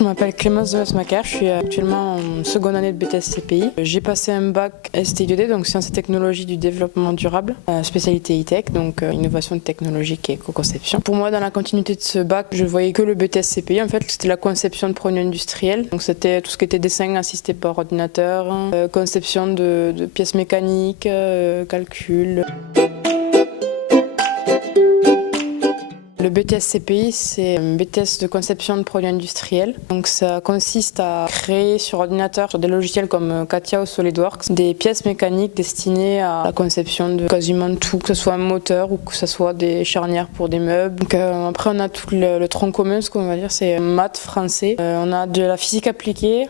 Je m'appelle Clémence Demesmaeker, je suis actuellement en seconde année de BTS CPI. J'ai passé un bac STI2D, donc Sciences et Technologies du Développement Durable, spécialité e-tech, donc Innovation technologique et éco-conception. Pour moi, dans la continuité de ce bac, je voyais que le BTS CPI. En fait, c'était la conception de produits industriels, donc c'était tout ce qui était dessin assisté par ordinateur, conception de pièces mécaniques, calcul. Le BTS CPI, c'est un BTS de conception de produits industriels. Donc ça consiste à créer sur ordinateur, sur des logiciels comme CATIA ou SolidWorks, des pièces mécaniques destinées à la conception de quasiment tout, que ce soit un moteur ou que ce soit des charnières pour des meubles. Donc, après, on a tout le tronc commun, ce qu'on va dire, c'est maths, français. On a de la physique appliquée.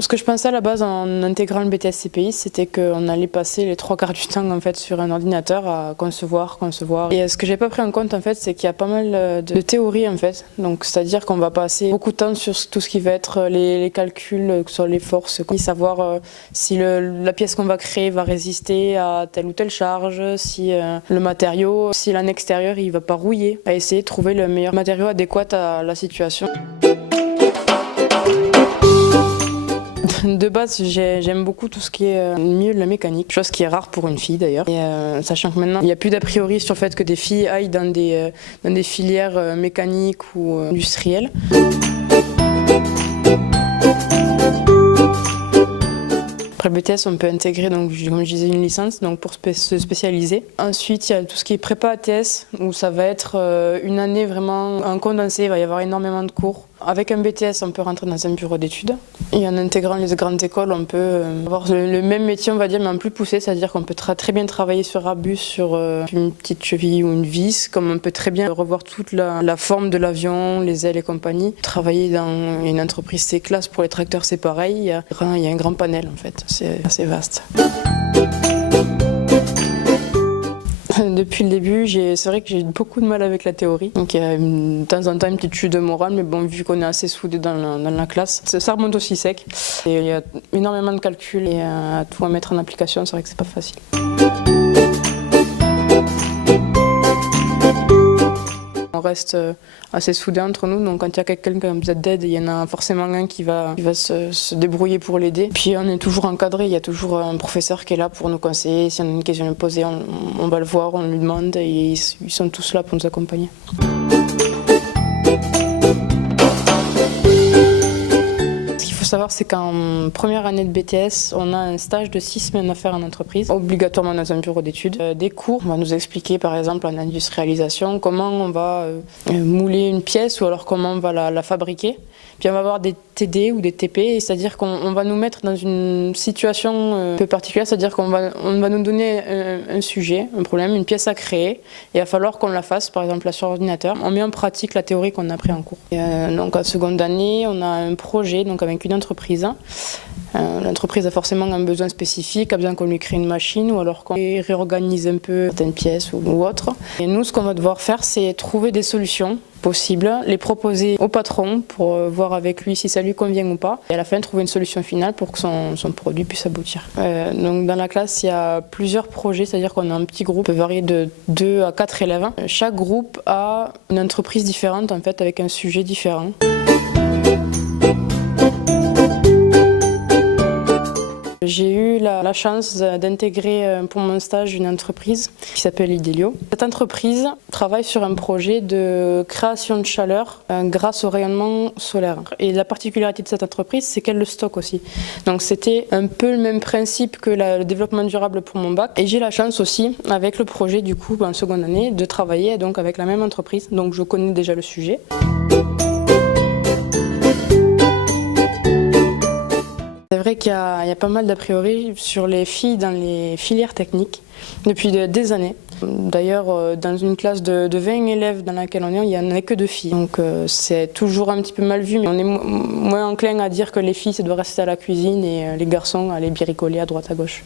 Ce que je pensais à la base en intégrant le BTS CPI, c'était qu'on allait passer les 3/4 du temps en fait, sur un ordinateur à concevoir. Et ce que j'ai pas pris en compte, en fait, c'est qu'il y a pas mal de théories, en fait. Donc, c'est-à-dire qu'on va passer beaucoup de temps sur tout ce qui va être les calculs, sur les forces, savoir si la pièce qu'on va créer va résister à telle ou telle charge, si le matériau, si l'en extérieur il va pas rouiller, à essayer de trouver le meilleur matériau adéquat à la situation. De base, j'aime beaucoup tout ce qui est milieu de la mécanique, chose qui est rare pour une fille d'ailleurs. Sachant que maintenant, il n'y a plus d'a priori sur le fait que des filles aillent dans des filières mécaniques ou industrielles. Après le BTS, on peut intégrer, donc, comme je disais, une licence donc pour se spécialiser. Ensuite, il y a tout ce qui est prépa ATS, où ça va être une année vraiment en condensé, il va y avoir énormément de cours. Avec un BTS, on peut rentrer dans un bureau d'études. Et en intégrant les grandes écoles, on peut avoir le même métier, on va dire, mais en plus poussé, c'est-à-dire qu'on peut très bien travailler sur un bus, sur une petite cheville ou une vis, comme on peut très bien revoir toute la forme de l'avion, les ailes et compagnie. Travailler dans une entreprise C-Class pour les tracteurs, c'est pareil, il y a un grand panel en fait, c'est assez vaste. Depuis le début, c'est vrai que j'ai beaucoup de mal avec la théorie. Donc il y a de temps en temps une petite chute de morale, mais bon, vu qu'on est assez soudés dans la classe, ça remonte aussi sec. Et il y a énormément de calculs et à tout à mettre en application, c'est vrai que c'est pas facile. On reste assez soudés entre nous, donc quand il y a quelqu'un qui a besoin d'aide, il y en a forcément un qui va se débrouiller pour l'aider. Puis on est toujours encadré, il y a toujours un professeur qui est là pour nous conseiller. Si on a une question à nous poser, on va le voir, on lui demande et ils sont tous là pour nous accompagner. Ce qu'il faut savoir, c'est qu'en première année de BTS, on a un stage de 6 semaines à faire en entreprise, obligatoirement dans un bureau d'études. Des cours, on va nous expliquer par exemple en industrialisation comment on va mouler une pièce ou alors comment on va la fabriquer. Puis on va avoir des TD ou des TP, c'est-à-dire qu'on va nous mettre dans une situation un peu particulière, c'est-à-dire qu'on va nous donner un sujet, un problème, une pièce à créer, et il va falloir qu'on la fasse, par exemple là sur ordinateur. On met en pratique la théorie qu'on a appris en cours. Donc en seconde année, on a un projet donc avec une entreprise. L'entreprise a forcément un besoin spécifique, a besoin qu'on lui crée une machine ou alors qu'on réorganise un peu certaines pièces ou autres. Et nous, ce qu'on va devoir faire, c'est trouver des solutions possibles, les proposer au patron pour voir avec lui si ça lui convient ou pas, et à la fin trouver une solution finale pour que son produit puisse aboutir. Donc dans la classe, il y a plusieurs projets, c'est-à-dire qu'on a un petit groupe varié de 2 à 4 élèves. Chaque groupe a une entreprise différente en fait, avec un sujet différent. J'ai eu la chance d'intégrer pour mon stage une entreprise qui s'appelle Idelio. Cette entreprise travaille sur un projet de création de chaleur grâce au rayonnement solaire. Et la particularité de cette entreprise, c'est qu'elle le stocke aussi. Donc c'était un peu le même principe que le développement durable pour mon bac. Et j'ai la chance aussi, avec le projet du coup en seconde année, de travailler donc avec la même entreprise. Donc je connais déjà le sujet. C'est vrai qu'il y a pas mal d'a priori sur les filles dans les filières techniques depuis des années. D'ailleurs, dans une classe de 20 élèves dans laquelle on est, il n'y en a que 2 filles. Donc c'est toujours un petit peu mal vu, mais on est moins enclin à dire que les filles, ça doit rester à la cuisine et les garçons à aller bricoler à droite à gauche.